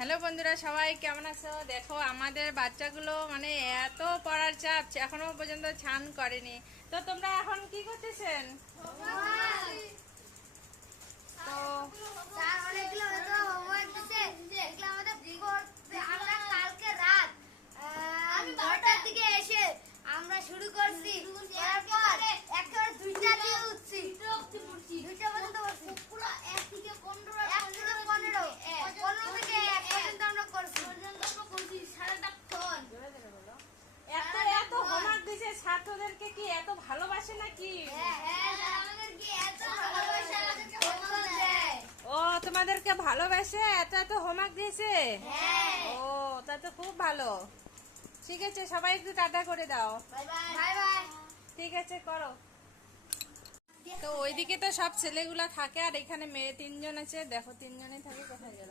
Hello বন্ধুরা, সবাই কেমন আছো? দেখো আমাদের বাচ্চাগুলো মানে এত পড়ার চাপ, এখনো পর্যন্ত স্নান করেনি। তো তোমরা এখন কি করতেছেন? তো আমরা শুরু করছি, এরপর একেবারে দুইটা দিয়ে উঠছি, দুইটা পর্যন্ত করছি, পুরো 1 থেকে 15 থেকে 1 পর্যন্ত আমরা করছি, সারাটাক্ষণ। এত এত হোমওয়ার্ক দিছে, ছাত্রদেরকে কি এত ভালোবাসে নাকি? আমাদেরকে এত ভালোবাসা, আমাদেরকে হোমওয়ার্ক দেয়। ও তোমাদেরকে ভালোবাসে, এত এত হোমওয়ার্ক দিয়েছে? হ্যাঁ। ও তা তো খুব ভালো। ঠিক আছে, সবাই একটু টাটা করে দাও। Bye bye. ঠিক আছে, করো। তো ওইদিকে তো সব ছেলেগুলা থাকে, আর এখানে মেয়ে 3জন আছে। দেখো 3জনই থাকে, কোথায় গেল?